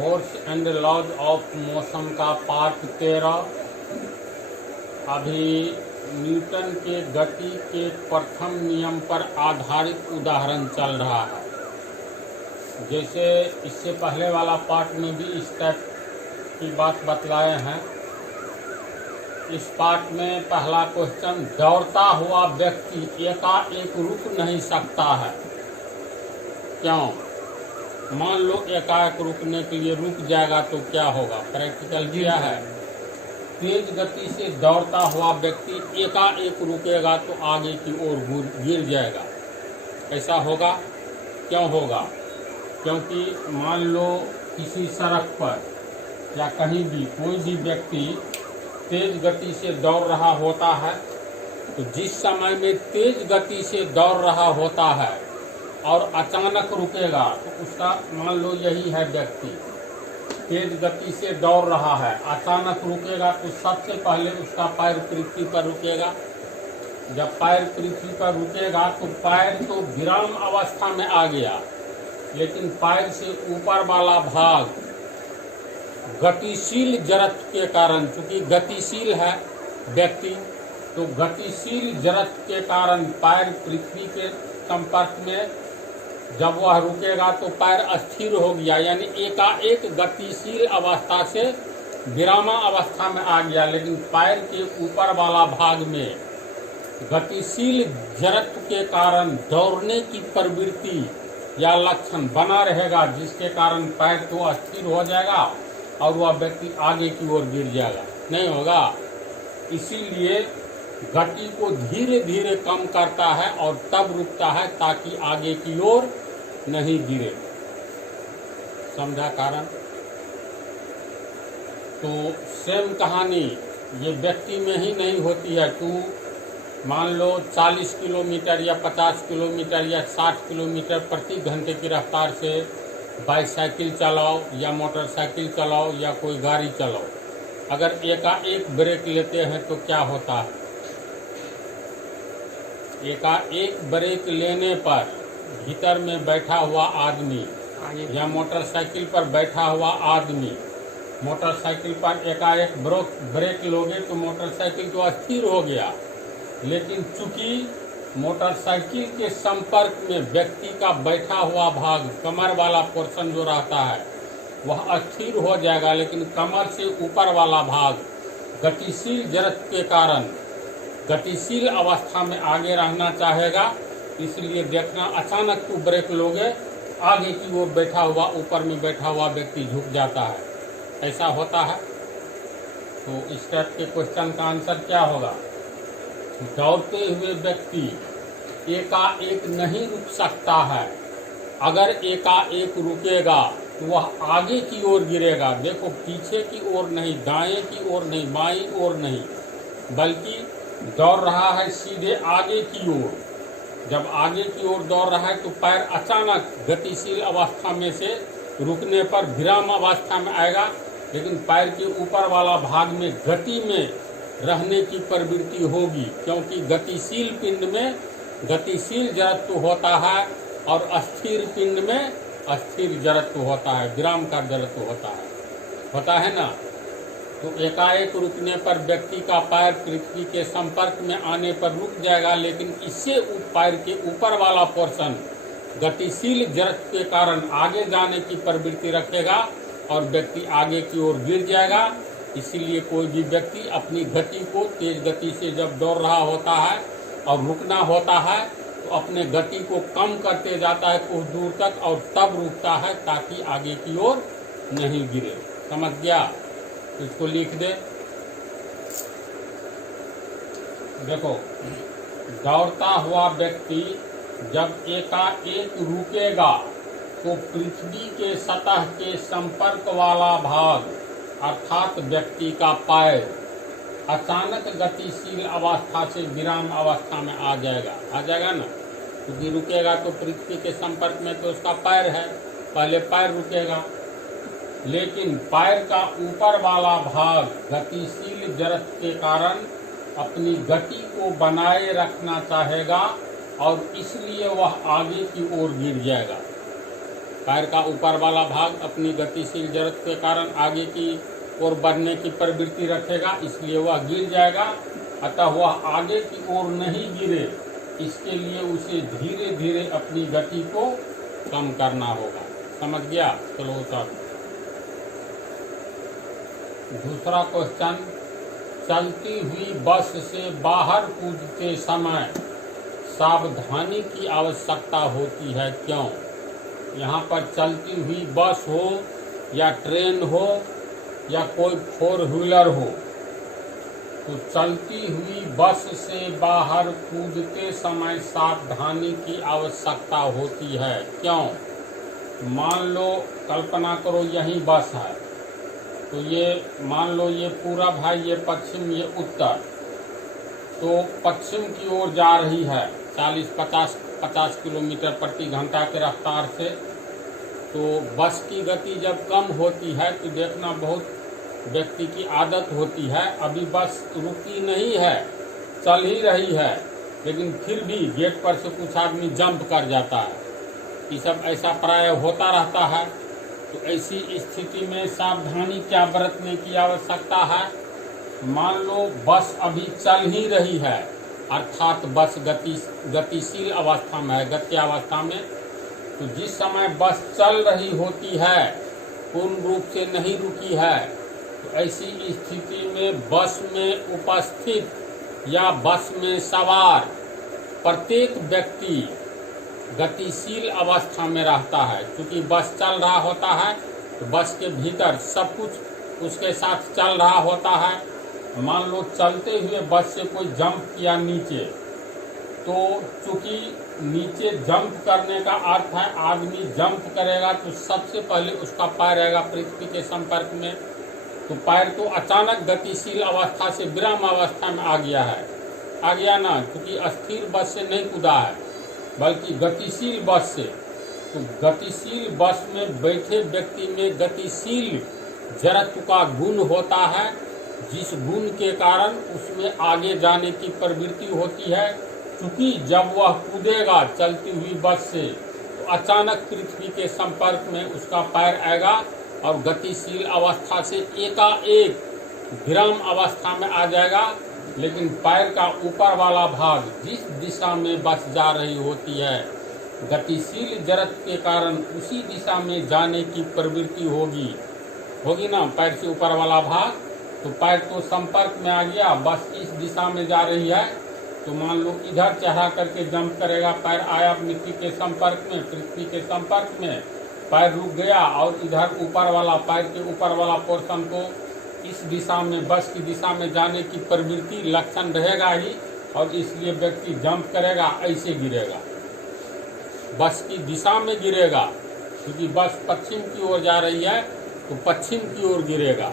Force and laws of motion का part 13 अभी Newton के गति के प्रथम नियम पर आधारित उदाहरण चल रहा है। जैसे इससे पहले वाला पार्ट में भी इस टाइप की बात बतलाए हैं। इस पार्ट में पहला क्वेश्चन, दौड़ता हुआ व्यक्ति एकाएक रुक नहीं सकता है, क्यों? मान लो एकाएक रुकने के लिए रुक जाएगा तो क्या होगा? प्रैक्टिकल किया है। तेज गति से दौड़ता हुआ व्यक्ति एकाएक रुकेगा तो आगे की ओर गिर जाएगा। ऐसा होगा? क्यों होगा? क्योंकि मान लो किसी सड़क पर या कहीं भी कोई भी व्यक्ति तेज गति से दौड़ रहा होता है, तो जिस समय में तेज गति से दौड़ रहा होता है और अचानक रुकेगा तो उसका, मान लो यही है व्यक्ति तेज गति से दौड़ रहा है, अचानक रुकेगा तो सबसे पहले उसका पैर पृथ्वी पर रुकेगा। जब पैर पृथ्वी पर रुकेगा तो पैर तो विराम अवस्था में आ गया, लेकिन पैर से ऊपर वाला भाग गतिशील जड़त्व के कारण, चूंकि गतिशील है व्यक्ति, तो गतिशील जड़त्व के कारण पैर पृथ्वी के संपर्क में जब वह रुकेगा तो पैर अस्थिर हो गया, यानी एकाएक गतिशील अवस्था से विरामा अवस्था में आ गया, लेकिन पैर के ऊपर वाला भाग में गतिशील जड़त्व के कारण दौड़ने की प्रवृत्ति या लक्षण बना रहेगा, जिसके कारण पैर तो अस्थिर हो जाएगा और वह व्यक्ति आगे की ओर गिर जाएगा। नहीं होगा? इसीलिए गति को धीरे धीरे कम करता है और तब रुकता है ताकि आगे की ओर नहीं गिरे। समझा कारण? तो सेम कहानी ये व्यक्ति में ही नहीं होती है। तू मान लो 40 किलोमीटर या 50 किलोमीटर या 60 किलोमीटर प्रति घंटे की रफ्तार से बाइसाइकिल चलाओ या मोटरसाइकिल चलाओ या कोई गाड़ी चलाओ, अगर एकाएक ब्रेक लेते हैं तो क्या होता है? एकाएक ब्रेक लेने पर भीतर में बैठा हुआ आदमी या मोटरसाइकिल पर बैठा हुआ आदमी, मोटरसाइकिल पर एकाएक ब्रेक लोगे तो मोटरसाइकिल तो अस्थिर हो गया, लेकिन चूंकि मोटरसाइकिल के संपर्क में व्यक्ति का बैठा हुआ भाग, कमर वाला पोर्शन जो रहता है वह अस्थिर हो जाएगा, लेकिन कमर से ऊपर वाला भाग गतिशील जड़त्व के कारण गतिशील अवस्था में आगे रहना चाहेगा। इसलिए देखना, अचानक तू ब्रेक लोगे, आगे की ओर बैठा हुआ, ऊपर में बैठा हुआ व्यक्ति झुक जाता है। ऐसा होता है। तो इस टाइप के क्वेश्चन का आंसर क्या होगा? दौड़ते हुए व्यक्ति एकाएक नहीं रुक सकता है। अगर एकाएक रुकेगा तो वह आगे की ओर गिरेगा। देखो, पीछे की ओर नहीं, दाएं की ओर नहीं, बाईं ओर नहीं, बल्कि दौड़ रहा है सीधे आगे की ओर। जब आगे की ओर दौड़ रहा है तो पैर अचानक गतिशील अवस्था में से रुकने पर विराम अवस्था में आएगा, लेकिन पैर के ऊपर वाला भाग में गति में रहने की प्रवृत्ति होगी, क्योंकि गतिशील पिंड में गतिशील जड़त्व होता है और अस्थिर पिंड में अस्थिर जड़त्व होता है, विराम का जड़त्व होता है ना। तो एकाएक रुकने पर व्यक्ति का पैर पृथ्वी के संपर्क में आने पर रुक जाएगा, लेकिन इससे पैर के ऊपर वाला पोर्शन गतिशील जड़त्व के कारण आगे जाने की प्रवृत्ति रखेगा और व्यक्ति आगे की ओर गिर जाएगा। इसीलिए कोई भी व्यक्ति अपनी गति को, तेज गति से जब दौड़ रहा होता है और रुकना होता है तो अपने गति को कम करते जाता है कुछ दूर तक और तब रुकता है ताकि आगे की ओर नहीं गिरे। समझ गया? इसको लिख दे। देखो, दौड़ता हुआ व्यक्ति जब एकाएक रुकेगा तो पृथ्वी के सतह के संपर्क वाला भाग अर्थात व्यक्ति का पैर अचानक गतिशील अवस्था से विराम अवस्था में आ जाएगा ना। क्योंकि रुकेगा तो पृथ्वी के संपर्क में तो उसका पैर है, पहले पैर रुकेगा, लेकिन पैर का ऊपर वाला भाग गतिशील जड़त्व के कारण अपनी गति को बनाए रखना चाहेगा और इसलिए वह आगे की ओर गिर जाएगा। पैर का ऊपर वाला भाग अपनी गतिशील जरूरत के कारण आगे की ओर बढ़ने की प्रवृत्ति रखेगा, इसलिए वह गिर जाएगा। अतः वह आगे की ओर नहीं गिरे, इसके लिए उसे धीरे धीरे अपनी गति को कम करना होगा। समझ गया? चलो सर, दूसरा क्वेश्चन, चलती हुई बस से बाहर कूदते समय सावधानी की आवश्यकता होती है, क्यों? यहाँ पर चलती हुई बस हो या ट्रेन हो या कोई 4 व्हीलर हो, तो चलती हुई बस से बाहर कूदते समय सावधानी की आवश्यकता होती है, क्यों? मान लो, कल्पना करो यही बस है, तो ये मान लो ये पूरब है, ये पश्चिम, ये उत्तर, तो पश्चिम की ओर जा रही है 40-50 किलोमीटर प्रति घंटा के रफ्तार से। तो बस की गति जब कम होती है तो देखना, बहुत व्यक्ति की आदत होती है, अभी बस रुकी नहीं है, चल ही रही है, लेकिन फिर भी गेट पर से कुछ आदमी जंप कर जाता है। ये सब ऐसा प्राय होता रहता है। तो ऐसी स्थिति में सावधानी क्या बरतने की आवश्यकता है? मान लो बस अभी चल ही रही है, अर्थात बस गतिशील अवस्था में है, गत्यावस्था में, तो जिस समय बस चल रही होती है, पूर्ण रूप से नहीं रुकी है, तो ऐसी स्थिति में बस में उपस्थित या बस में सवार प्रत्येक व्यक्ति गतिशील अवस्था में रहता है। क्योंकि बस चल रहा होता है तो बस के भीतर सब कुछ उसके साथ चल रहा होता है। मान लो चलते हुए बस से कोई जंप किया नीचे, तो चूंकि नीचे जंप करने का अर्थ है आदमी जंप करेगा तो सबसे पहले उसका पैर आएगा पृथ्वी के संपर्क में, तो पैर तो अचानक गतिशील अवस्था से विराम अवस्था में आ गया ना, क्योंकि अस्थिर बस से नहीं कूदा है बल्कि गतिशील बस से। तो गतिशील बस में बैठे व्यक्ति में गतिशील जड़त्व का गुण होता है, जिस गुण के कारण उसमें आगे जाने की प्रवृत्ति होती है। क्योंकि जब वह कूदेगा चलती हुई बस से तो अचानक पृथ्वी के संपर्क में उसका पैर आएगा और गतिशील अवस्था से एकाएक विराम अवस्था में आ जाएगा। लेकिन पैर का ऊपर वाला भाग जिस दिशा में बस जा रही होती है, गतिशील जड़त्व के कारण उसी दिशा में जाने की प्रवृत्ति होगी ना। पैर से ऊपर वाला भाग, तो पैर तो संपर्क में आ गया, बस इस दिशा में जा रही है, तो मान लो इधर चढ़ा करके जंप करेगा, पैर आया मिट्टी के संपर्क में, पृथ्वी के संपर्क में, पैर रुक गया और इधर ऊपर वाला, पैर के ऊपर वाला पोर्शन को इस दिशा में, बस की दिशा में जाने की प्रवृत्ति लक्षण रहेगा ही, और इसलिए व्यक्ति जंप करेगा, ऐसे गिरेगा, बस की दिशा में गिरेगा। क्योंकि बस पश्चिम की ओर जा रही है तो पश्चिम की ओर गिरेगा।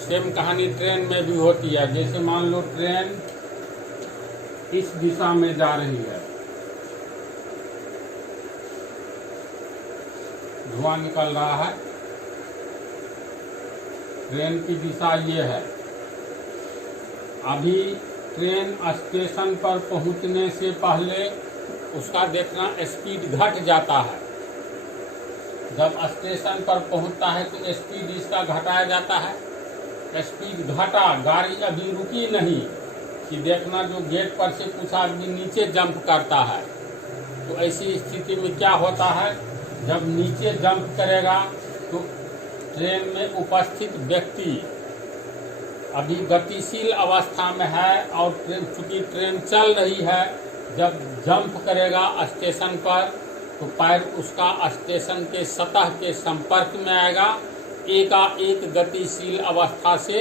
सेम कहानी ट्रेन में भी होती है। जैसे मान लो ट्रेन इस दिशा में जा रही है, धुआं निकल रहा है, ट्रेन की दिशा ये है। अभी ट्रेन स्टेशन पर पहुंचने से पहले उसका देखना स्पीड घट जाता है। जब स्टेशन पर पहुंचता है तो स्पीड इसका घटाया जाता है। स्पीड घटा, गाड़ी अभी रुकी नहीं कि देखना जो गेट पर से कुछ आदमी नीचे जंप करता है। तो ऐसी स्थिति में क्या होता है, जब नीचे जंप करेगा तो ट्रेन में उपस्थित व्यक्ति अभी गतिशील अवस्था में है और चूंकि ट्रेन चल रही है, जब जंप करेगा स्टेशन पर तो पैर उसका स्टेशन के सतह के संपर्क में आएगा, एकाएक गतिशील अवस्था से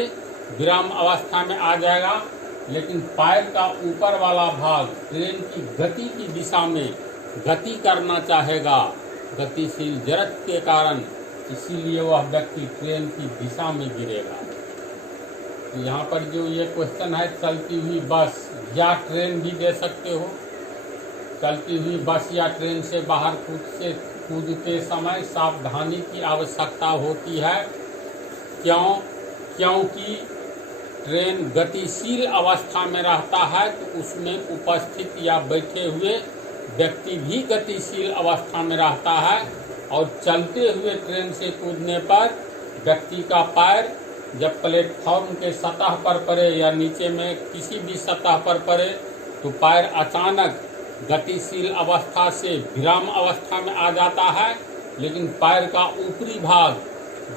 विराम अवस्था में आ जाएगा। लेकिन पैर का ऊपर वाला भाग ट्रेन की गति की दिशा में गति करना चाहेगा गतिशील जड़त्व के कारण, इसीलिए वह व्यक्ति ट्रेन की दिशा में गिरेगा। तो यहाँ पर जो ये क्वेश्चन है, चलती हुई बस या ट्रेन भी दे सकते हो। चलती हुई बस या ट्रेन से बाहर कूदते समय सावधानी की आवश्यकता होती है, क्यों? क्योंकि ट्रेन गतिशील अवस्था में रहता है तो उसमें उपस्थित या बैठे हुए व्यक्ति भी गतिशील अवस्था में रहता है और चलते हुए ट्रेन से कूदने पर व्यक्ति का पैर जब प्लेटफॉर्म के सतह पर पड़े या नीचे में किसी भी सतह पर पड़े तो पैर अचानक गतिशील अवस्था से विराम अवस्था में आ जाता है, लेकिन पैर का ऊपरी भाग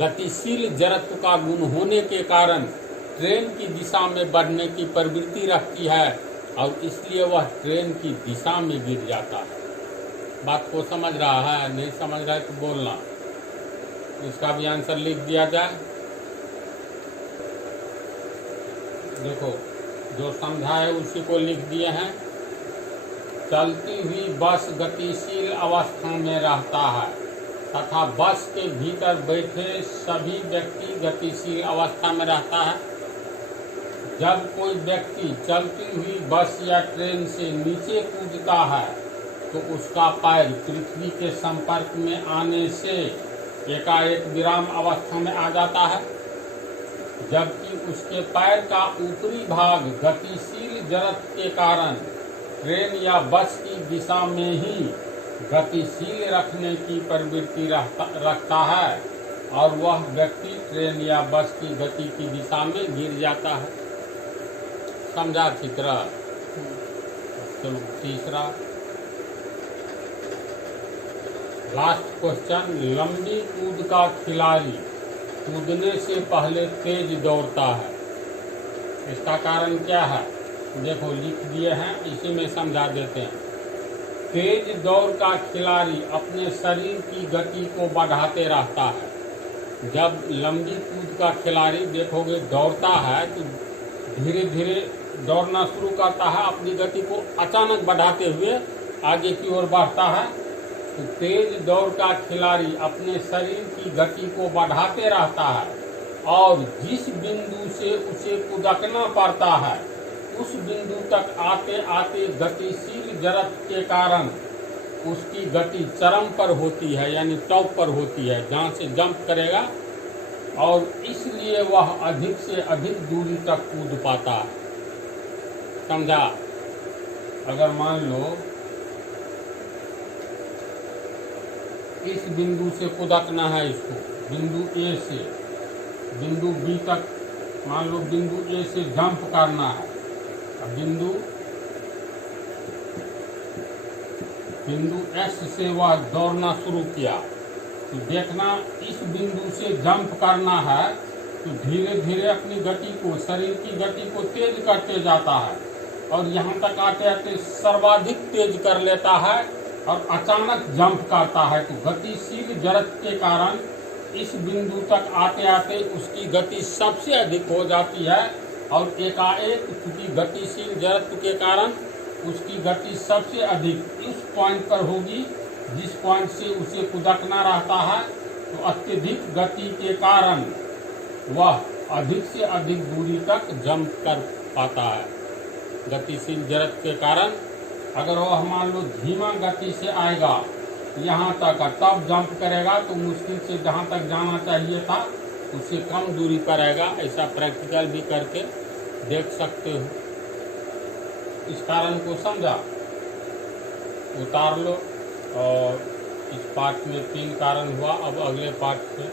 गतिशील जड़त्व का गुण होने के कारण ट्रेन की दिशा में बढ़ने की प्रवृत्ति रखती है और इसलिए वह ट्रेन की दिशा में गिर जाता है। बात को समझ रहा है? नहीं समझ रहा है तो बोलना, इसका भी आंसर लिख दिया जाए। देखो जो समझा है उसी को लिख दिए हैं। चलती हुई बस गतिशील अवस्था में रहता है तथा बस के भीतर बैठे सभी व्यक्ति गतिशील अवस्था में रहता है। जब कोई व्यक्ति चलती हुई बस या ट्रेन से नीचे कूदता है तो उसका पैर पृथ्वी के संपर्क में आने से एकाएक विराम अवस्था में आ जाता है, जबकि उसके पैर का ऊपरी भाग गतिशील जड़त्व के कारण ट्रेन या बस की दिशा में ही गतिशील रखने की प्रवृत्ति रखता है और वह व्यक्ति ट्रेन या बस की गति की दिशा में गिर जाता है। समझा चित्र? चलो तीसरा लास्ट क्वेश्चन। लंबी कूद का खिलाड़ी कूदने से पहले तेज दौड़ता है, इसका कारण क्या है? देखो लिख दिए हैं, इसी में समझा देते हैं। तेज दौड़ का खिलाड़ी अपने शरीर की गति को बढ़ाते रहता है। जब लंबी कूद का खिलाड़ी देखोगे दौड़ता है तो धीरे धीरे दौड़ना शुरू करता है, अपनी गति को अचानक बढ़ाते हुए आगे की ओर बढ़ता है। तो तेज दौड़ का खिलाड़ी अपने शरीर की गति को बढ़ाते रहता है और जिस बिंदु से उसे कूदना पड़ता है उस बिंदु तक आते आते गतिशील जड़त्व के कारण उसकी गति चरम पर होती है, यानी टॉप पर होती है, जहाँ से जंप करेगा, और इसलिए वह अधिक से अधिक दूरी तक कूद पाता है। समझा? अगर मान लो इस बिंदु से कूदना है इसको, बिंदु ए से बिंदु बी तक, मान लो बिंदु ए से जंप करना है, बिंदु एस से वह दौड़ना शुरू किया तो देखना इस बिंदु से जंप करना है तो धीरे धीरे अपनी गति को, शरीर की गति को तेज करते जाता है और यहाँ तक आते आते सर्वाधिक तेज कर लेता है और अचानक जंप करता है। तो गतिशील जड़त्व के कारण इस बिंदु तक आते आते उसकी गति सबसे अधिक हो जाती है और एकाएक चूंकि गतिशील जड़त्व के कारण उसकी गति सबसे अधिक इस पॉइंट पर होगी जिस पॉइंट से उसे कूदना रहता है। तो अत्यधिक गति के कारण वह अधिक से अधिक दूरी तक जंप कर पाता है। गतिशील जड़त्व के कारण अगर वह मान लो धीमा गति से आएगा यहाँ तक तब जंप करेगा तो मुश्किल से जहाँ तक जाना चाहिए था उससे कम दूरी पर आएगा। ऐसा प्रैक्टिकल भी करके देख सकते हो। इस कारण को समझा? उतार लो। और इस पाठ में 3 कारण हुआ, अब अगले पाठ से